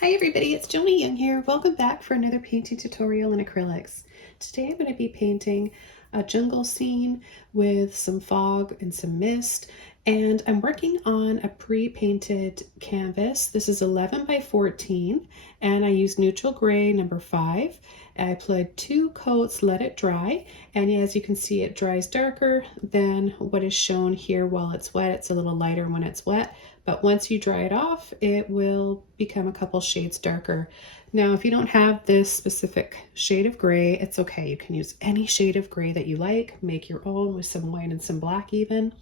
Hi everybody, it's Joni Young here. Welcome back for another painting tutorial in acrylics. Today I'm going to be painting a jungle scene with some fog and some mist, and I'm working on a pre-painted canvas. This is 11 by 14 and I used neutral gray number 5. I applied 2 coats, let it dry, and as you can see it dries darker than what is shown here while it's wet. It's a little lighter when it's wet, but once you dry it off it will become a couple shades darker. Now if you don't have this specific shade of gray, it's okay. You can use any shade of gray that you like, make your own with some white and some black even.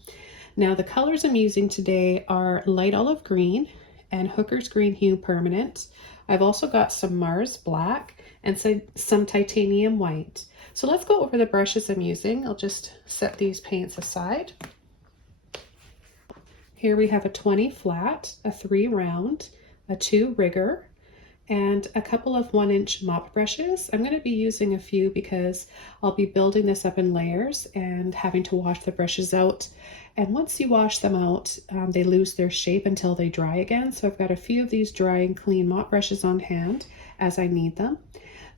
Now the colors I'm using today are light olive green and Hooker's Green Hue Permanent. I've also got some Mars Black and some titanium white. So let's go over the brushes I'm using. I'll just set these paints aside. Here we have a 20 flat, a 3 round, a 2 rigger, and a couple of 1-inch mop brushes. I'm going to be using a few because I'll be building this up in layers and having to wash the brushes out. And once you wash them out, they lose their shape until they dry again. So I've got a few of these dry and clean mop brushes on hand as I need them.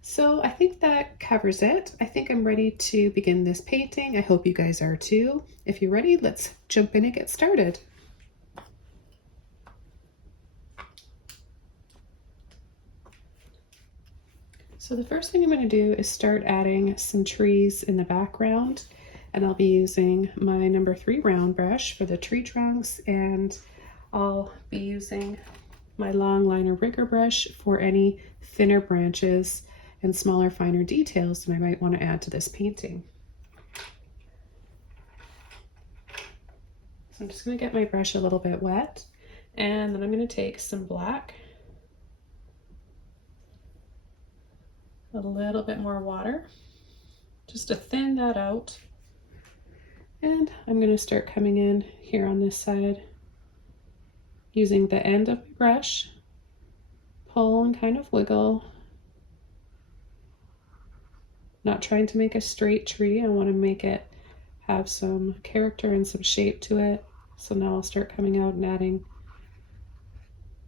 So I think that covers it. I think I'm ready to begin this painting. I hope you guys are too. If you're ready, let's jump in and get started. So the first thing I'm going to do is start adding some trees in the background, and I'll be using my number 3 round brush for the tree trunks, and I'll be using my long liner rigger brush for any thinner branches and smaller, finer details that I might want to add to this painting. So I'm just going to get my brush a little bit wet, and then I'm going to take some black, a little bit more water just to thin that out, and I'm going to start coming in here on this side using the end of my brush, pull and kind of wiggle, not trying to make a straight tree. I want to make it have some character and some shape to it. So now I'll start coming out and adding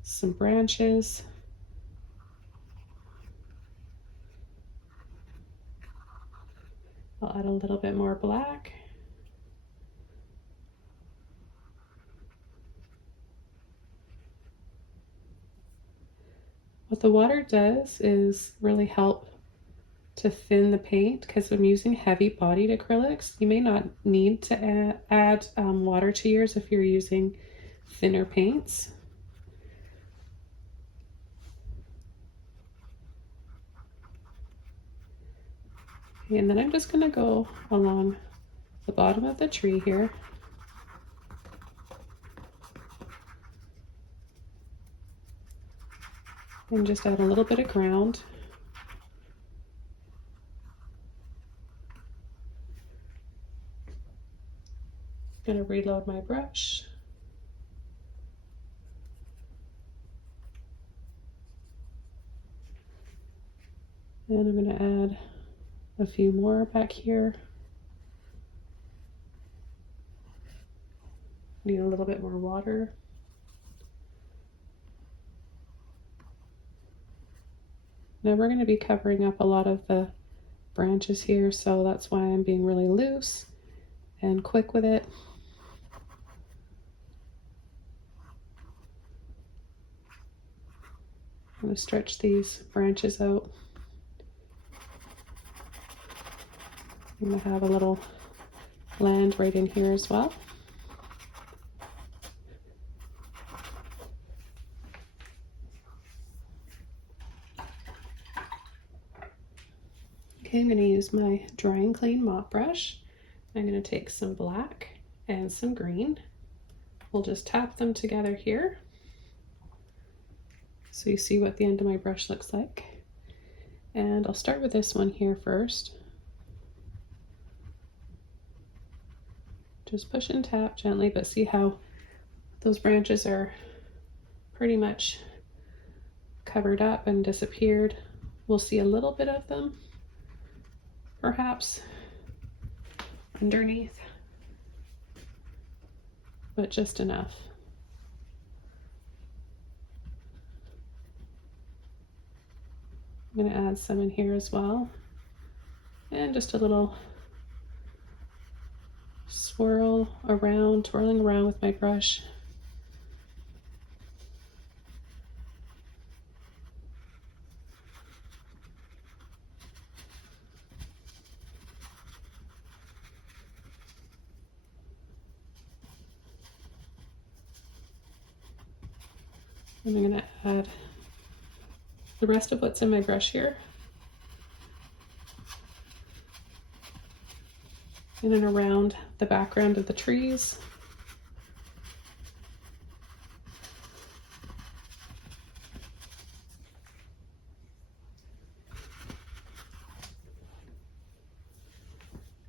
some branches. I'll add a little bit more black. What the water does is really help to thin the paint, because I'm using heavy bodied acrylics. You may not need to add water to yours if you're using thinner paints. And then I'm just going to go along the bottom of the tree here. And just add a little bit of ground. I'm going to reload my brush. And I'm going to add a few more back here. Need a little bit more water. Now we're going to be covering up a lot of the branches here, so that's why I'm being really loose and quick with it. I'm going to stretch these branches out. I'm going to have a little land right in here as well. Okay, I'm going to use my dry and clean mop brush. I'm going to take some black and some green. We'll just tap them together here so you see what the end of my brush looks like. And I'll start with this one here first. Just push and tap gently, but see how those branches are pretty much covered up and disappeared. We'll see a little bit of them perhaps underneath, but just enough. I'm going to add some in here as well. And just a little twirling around with my brush. And I'm going to add the rest of what's in my brush here. In and around the background of the trees.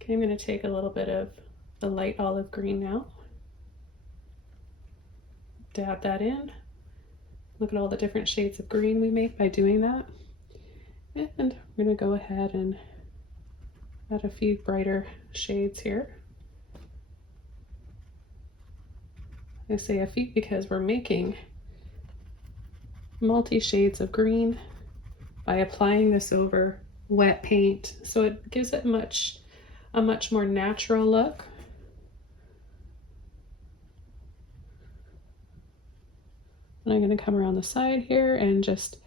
Okay, I'm going to take a little bit of the light olive green now. Dab that in. Look at all the different shades of green we make by doing that. And we're going to go ahead and add a few brighter shades here. I say a few because we're making multi-shades of green by applying this over wet paint. So it gives it a much more natural look. And I'm going to come around the side here and just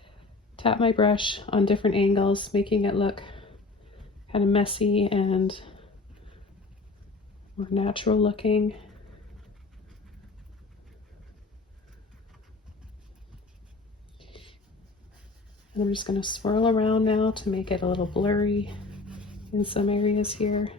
tap my brush on different angles, making it look kind of messy and more natural looking. And I'm just going to swirl around now to make it a little blurry in some areas here.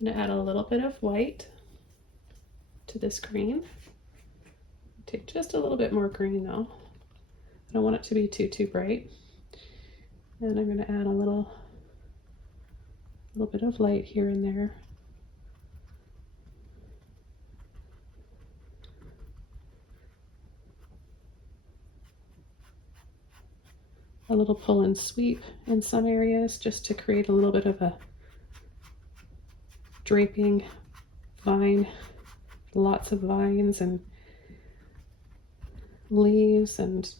I'm going to add a little bit of white to this green. Take just a little bit more green though. I don't want it to be too bright. And I'm going to add a little bit of light here and there. A little pull and sweep in some areas just to create a little bit of a draping vine, lots of vines and leaves and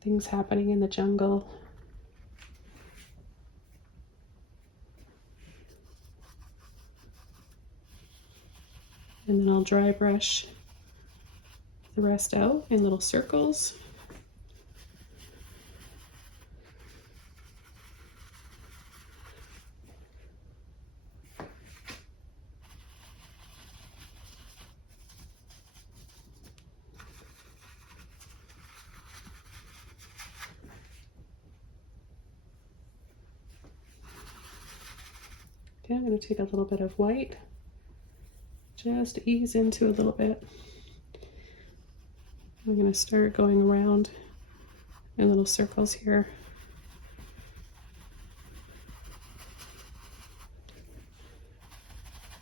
things happening in the jungle. And then I'll dry brush the rest out in little circles. Okay, I'm going to take a little bit of white, just ease into a little bit. I'm going to start going around in little circles here.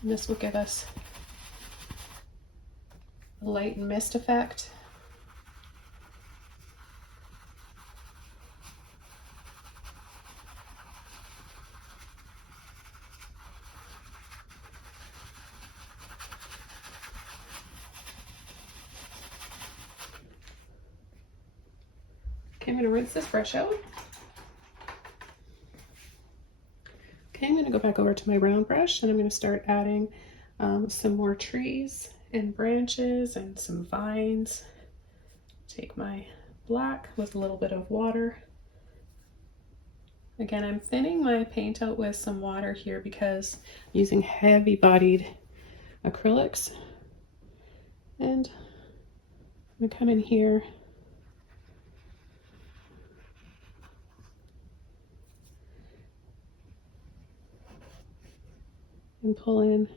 And this will give us a light and mist effect. Okay, I'm going to rinse this brush out. Okay, I'm going to go back over to my round brush and I'm going to start adding some more trees and branches and some vines. Take my black with a little bit of water. Again, I'm thinning my paint out with some water here because I'm using heavy bodied acrylics. And I'm going to come in here and pull in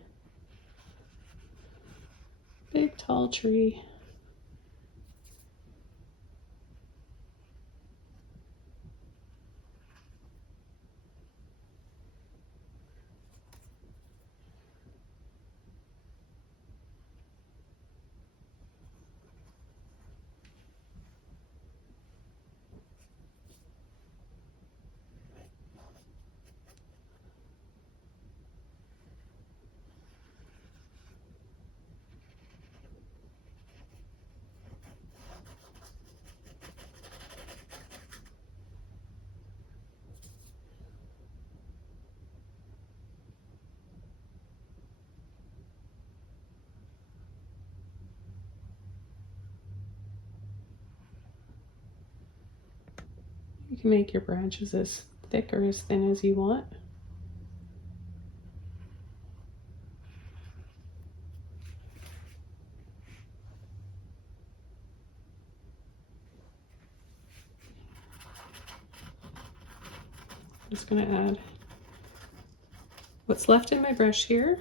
a big tall tree. You can make your branches as thick or as thin as you want. I'm just going to add what's left in my brush here,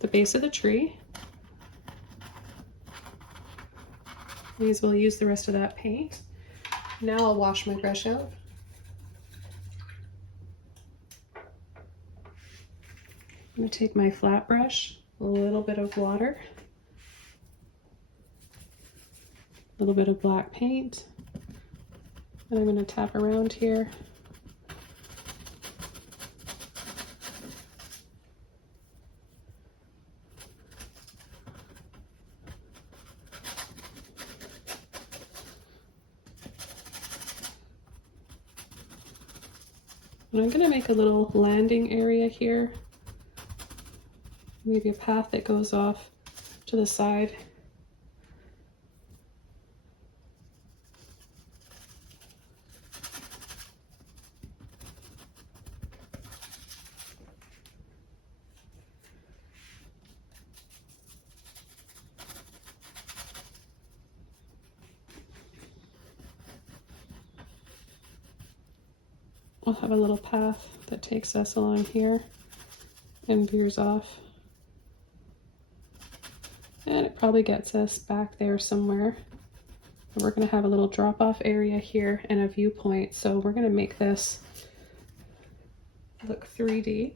the base of the tree. May as well use the rest of that paint. Now I'll wash my brush out. I'm going to take my flat brush, a little bit of water, a little bit of black paint, and I'm going to tap around here. And I'm going to make a little landing area here. Maybe a path that goes off to the side. We'll have a little path that takes us along here and veers off. And it probably gets us back there somewhere. And we're going to have a little drop-off area here and a viewpoint. So we're going to make this look 3D.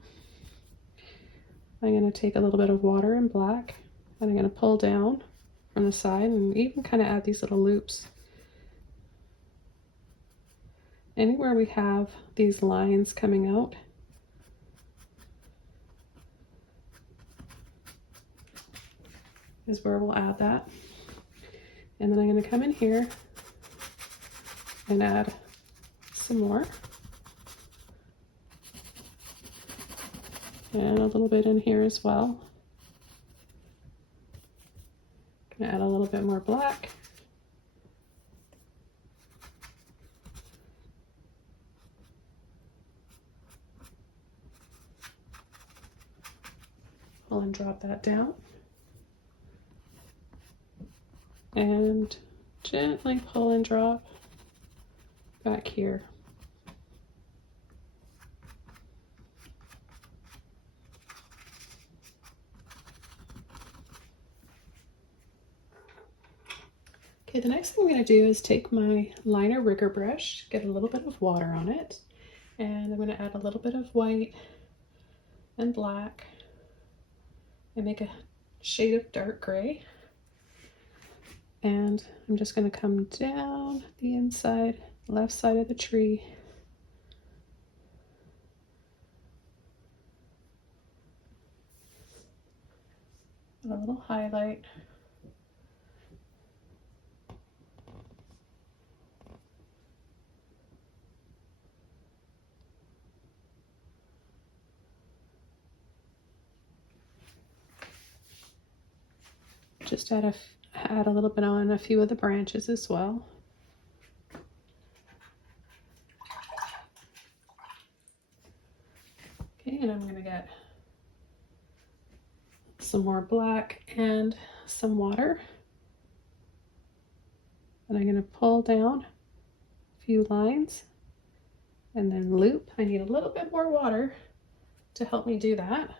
I'm going to take a little bit of water and black, and I'm going to pull down from the side and even kind of add these little loops. Anywhere we have these lines coming out, is where we'll add that. And then I'm going to come in here and add some more. And a little bit in here as well. Gonna add a little bit more black. Pull and drop that down. And gently pull and drop back here. Okay, the next thing I'm going to do is take my liner rigger brush, get a little bit of water on it, and I'm going to add a little bit of white and black and make a shade of dark gray. And I'm just going to come down the inside, left side of the tree. A little highlight. Just add a little bit on a few of the branches as well. Okay, and I'm going to get some more black and some water. And I'm going to pull down a few lines and then loop. I need a little bit more water to help me do that.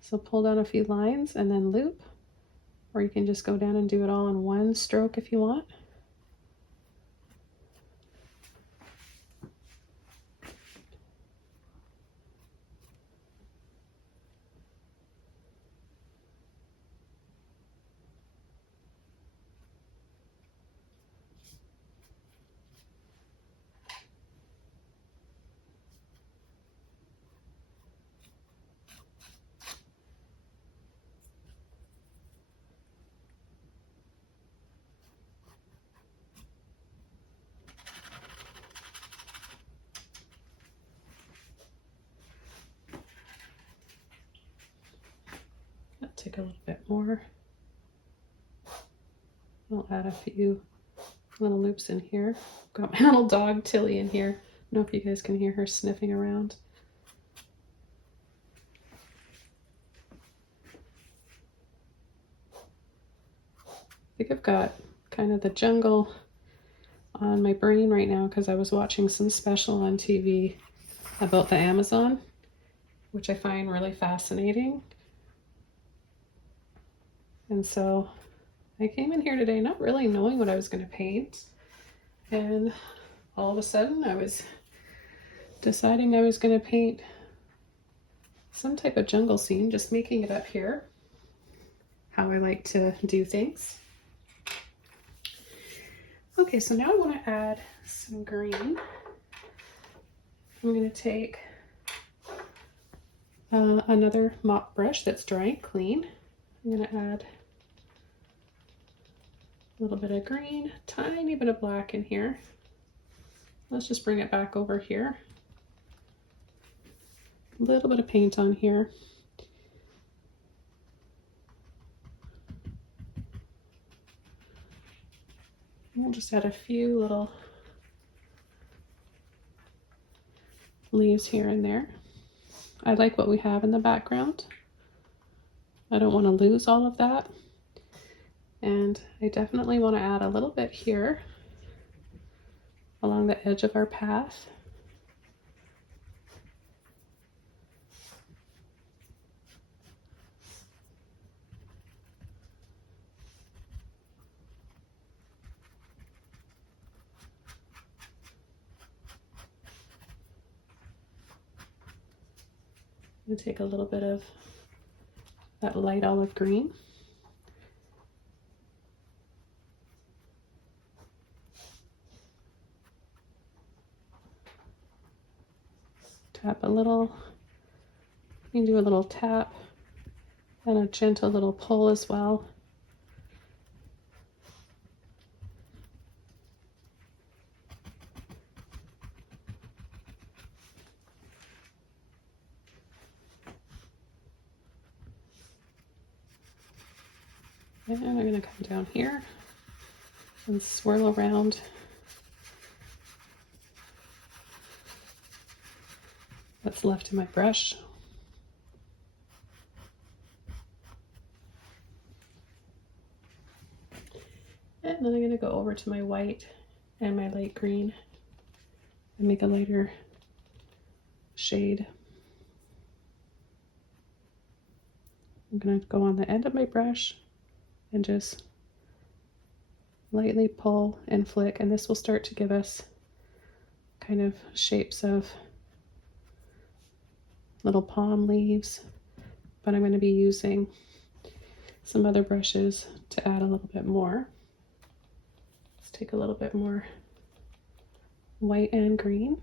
So pull down a few lines and then loop. Or you can just go down and do it all in one stroke if you want. Take a little bit more. I'll add a few little loops in here. Got my little dog Tilly in here. I don't know if you guys can hear her sniffing around. I think I've got kind of the jungle on my brain right now because I was watching some special on TV about the Amazon, which I find really fascinating. And so I came in here today not really knowing what I was going to paint. And all of a sudden I was deciding I was going to paint some type of jungle scene, just making it up here, how I like to do things. Okay, so now I want to add some green. I'm going to take another mop brush that's dry and clean. I'm going to add a little bit of green, tiny bit of black in here. Let's just bring it back over here. A little bit of paint on here. We'll just add a few little leaves here and there. I like what we have in the background. I don't want to lose all of that. And I definitely want to add a little bit here along the edge of our path. I'm going to take a little bit of that light olive green. Tap a little. You can do a little tap and a gentle little pull as well. And I'm going to come down here and swirl around what's left in my brush. And then I'm going to go over to my white and my light green and make a lighter shade. I'm going to go on the end of my brush and just lightly pull and flick, and this will start to give us kind of shapes of little palm leaves, but I'm going to be using some other brushes to add a little bit more. Let's take a little bit more white and green.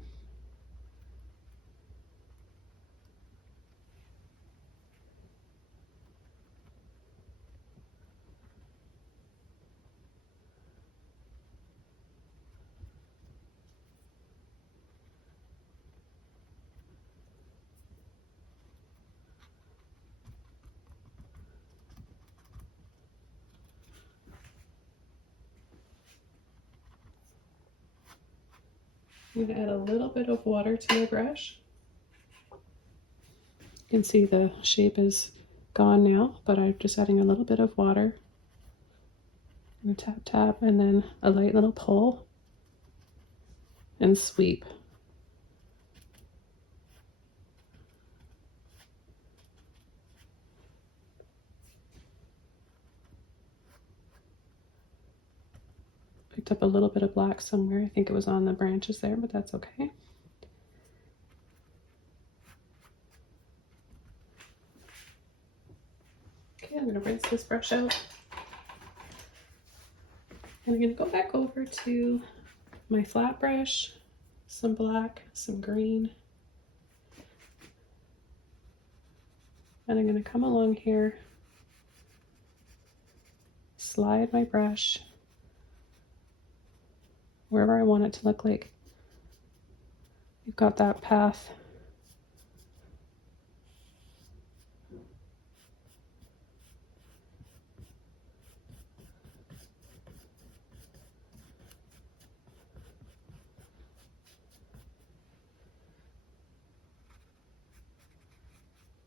I'm going to add a little bit of water to my brush. You can see the shape is gone now, but I'm just adding a little bit of water. I'm going to tap, tap, and then a light little pull and sweep. Picked up a little bit of black somewhere. I think it was on the branches there, but that's okay. Okay, I'm going to rinse this brush out. And I'm going to go back over to my flat brush, some black, some green. And I'm going to come along here, slide my brush wherever I want it to look like you've got that path.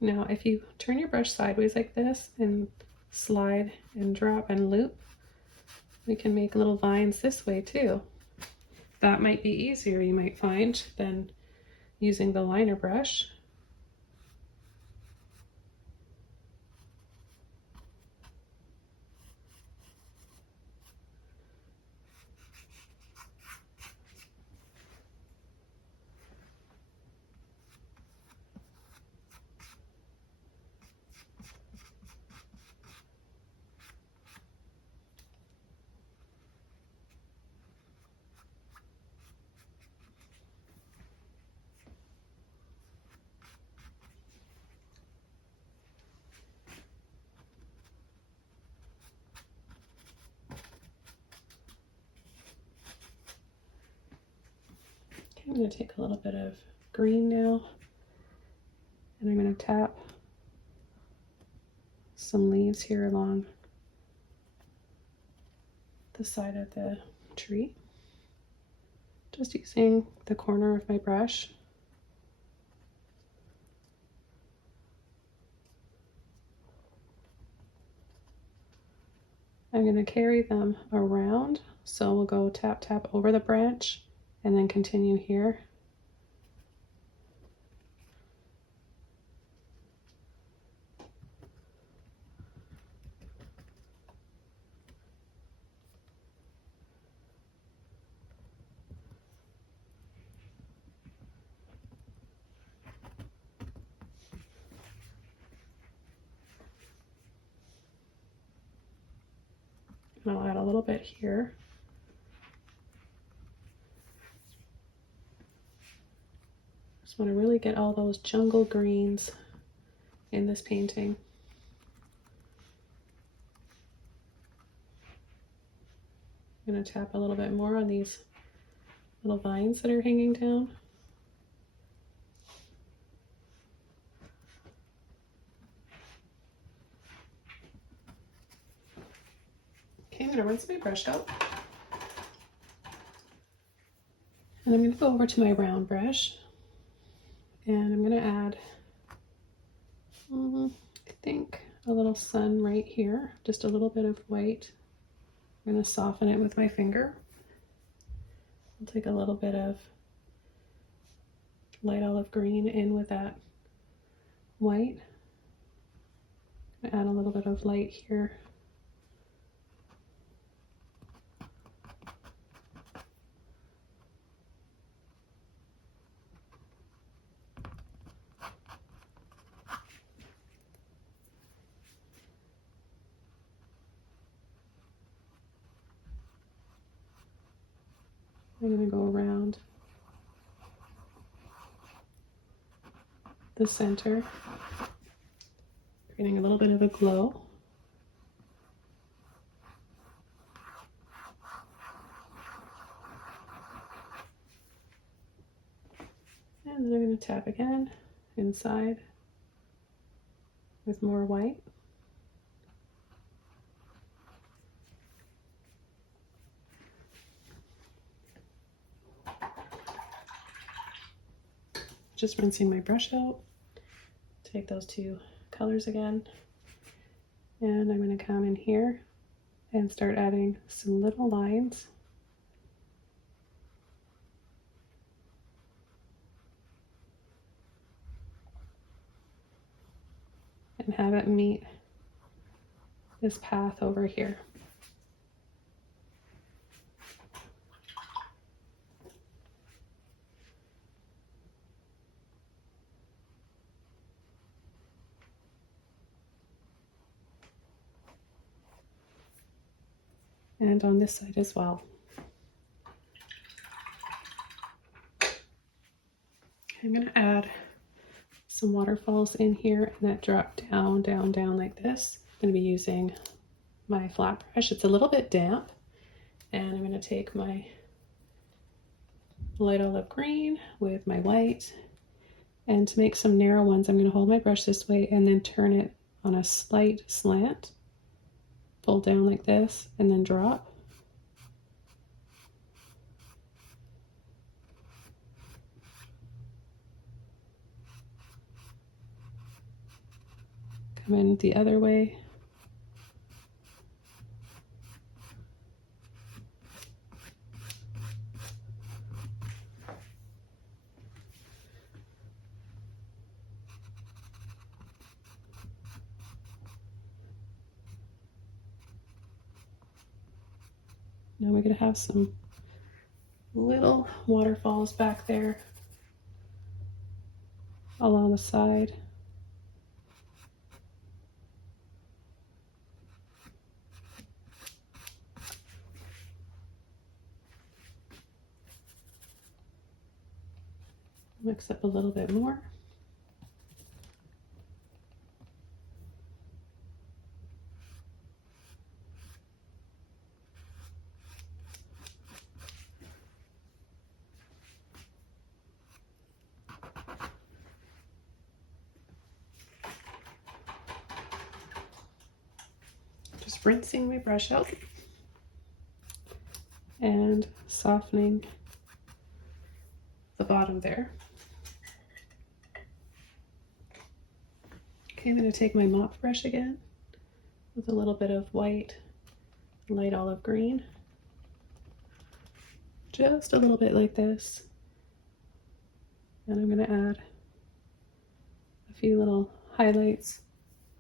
Now, if you turn your brush sideways like this and slide and drop and loop, we can make little vines this way too. That might be easier, you might find, than using the liner brush. I'm going to take a little bit of green now, and I'm going to tap some leaves here along the side of the tree, just using the corner of my brush. I'm going to carry them around, so we'll go tap tap over the branch and then continue here. And I'll add a little bit here. Just want to really get all those jungle greens in this painting. I'm going to tap a little bit more on these little vines that are hanging down. Okay, I'm going to rinse my brush out. And I'm going to go over to my round brush. And I'm going to add, I think, a little sun right here. Just a little bit of white. I'm going to soften it with my finger. I'll take a little bit of light olive green in with that white. Add a little bit of light here. I'm going to go around the center, creating a little bit of a glow. And then I'm going to tap again inside with more white. Just rinsing my brush out. Take those two colors again. And I'm going to come in here and start adding some little lines. And have it meet this path over here. And on this side as well. I'm going to add some waterfalls in here and that drop down, down, down like this. I'm going to be using my flat brush. It's a little bit damp, and I'm going to take my light olive green with my white, and to make some narrow ones, I'm going to hold my brush this way and then turn it on a slight slant, pull down like this, and then drop. come in the other way. Now we're going to have some little waterfalls back there along the side. Mix up a little bit more. Just rinsing my brush out and softening the bottom there. Okay, I'm going to take my mop brush again with a little bit of white, light olive green. Just a little bit like this. And I'm going to add a few little highlights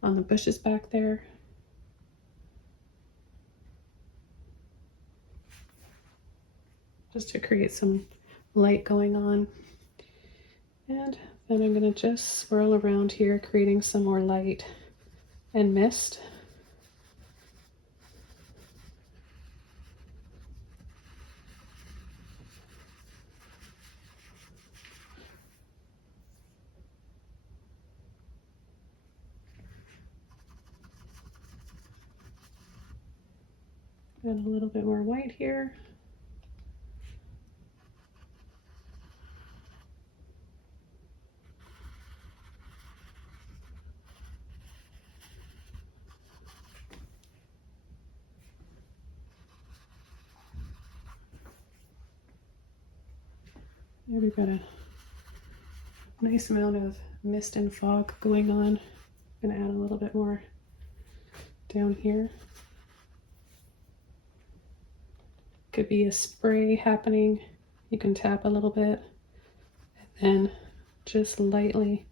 on the bushes back there. Just to create some light going on. And then I'm going to just swirl around here, creating some more light and mist. And a little bit more white here. There we've got a nice amount of mist and fog going on. I'm going to add a little bit more down here. Could be a spray happening. You can tap a little bit and then just lightly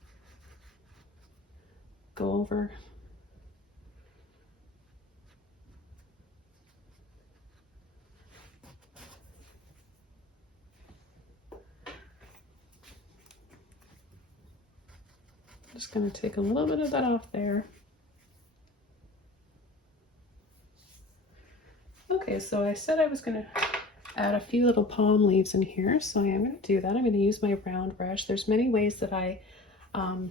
go over. Just going to take a little bit of that off there. Okay, so I said I was going to add a few little palm leaves in here, so I am going to do that. I'm going to use my round brush. There's many ways that I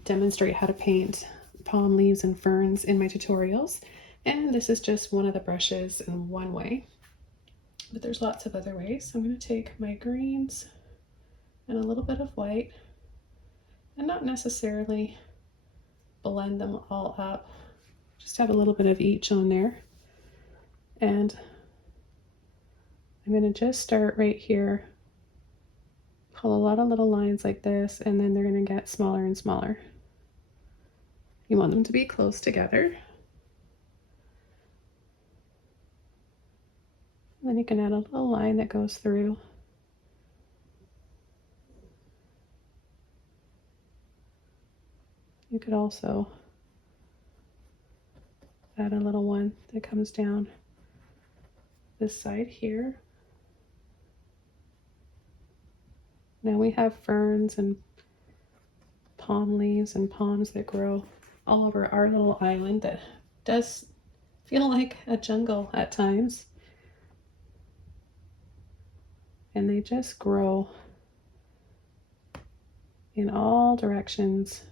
demonstrate how to paint palm leaves and ferns in my tutorials, and this is just one of the brushes in one way, but there's lots of other ways. So I'm going to take my greens and a little bit of white, and not necessarily blend them all up, just have a little bit of each on there. And I'm going to just start right here, pull a lot of little lines like this, and then they're going to get smaller and smaller. You want them to be close together. And then you can add a little line that goes through. You could also add a little one that comes down this side here. Now we have ferns and palm leaves and palms that grow all over our little island that does feel like a jungle at times. And they just grow in all directions.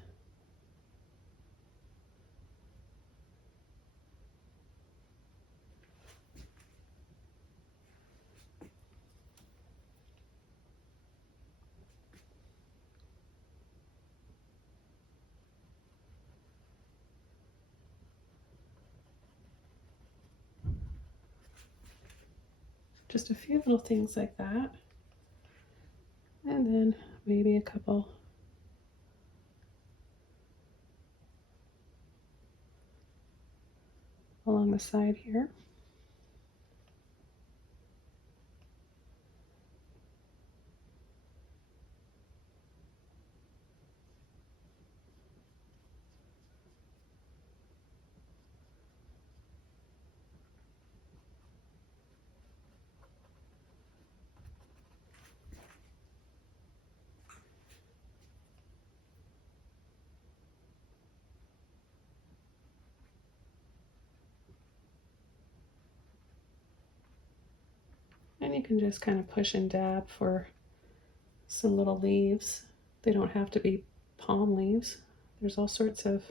Just a few little things like that. And then maybe a couple along the side here. And you can just kind of push and dab for some little leaves. They don't have to be palm leaves. There's all sorts of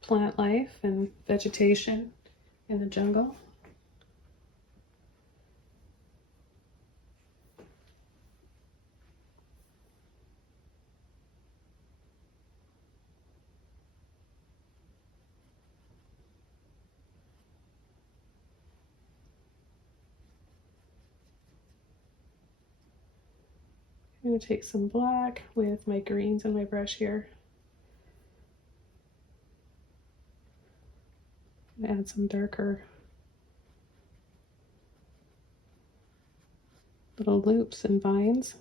plant life and vegetation in the jungle. I'm going to take some black with my greens on my brush here. Add some darker little loops and vines.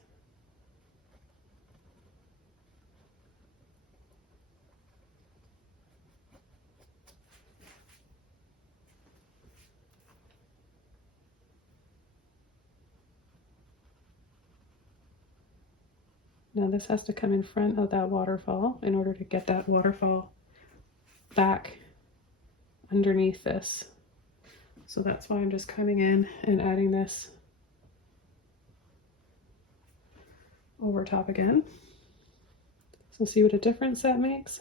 Now this has to come in front of that waterfall in order to get that waterfall back underneath this. So that's why I'm just coming in and adding this over top again. So see what a difference that makes?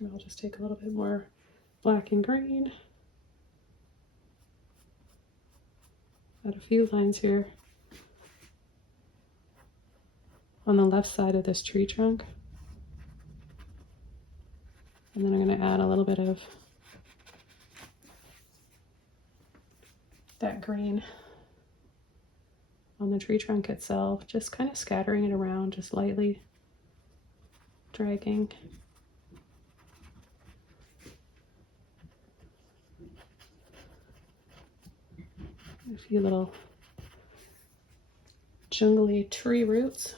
And I'll just take a little bit more black and green. Add a few lines here on the left side of this tree trunk. And then I'm going to add a little bit of that green on the tree trunk itself, just kind of scattering it around, just lightly dragging. A few little jungly tree roots.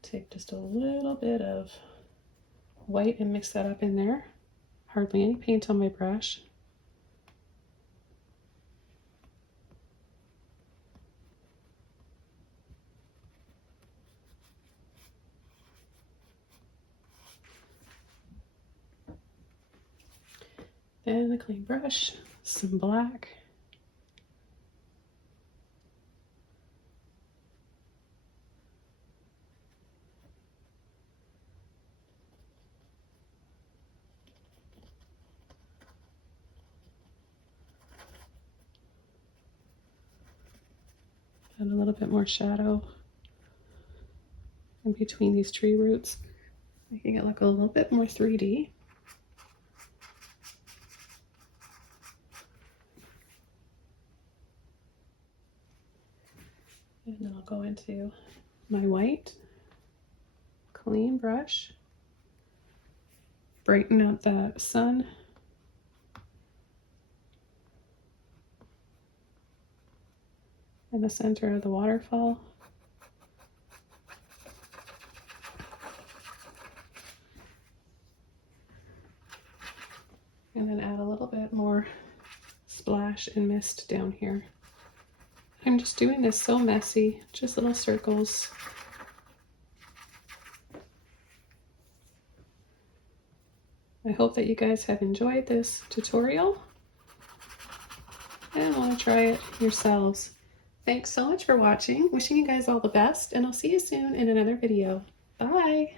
Take just a little bit of white and mix that up in there. Hardly any paint on my brush. Then a clean brush, some black. Add a little bit more shadow in between these tree roots, making it look a little bit more 3D. And then I'll go into my white clean brush, brighten up that sun. In the center of the waterfall. And then add a little bit more splash and mist down here. I'm just doing this so messy, just little circles. I hope that you guys have enjoyed this tutorial and want to try it yourselves. Thanks so much for watching. Wishing you guys all the best, and I'll see you soon in another video. Bye!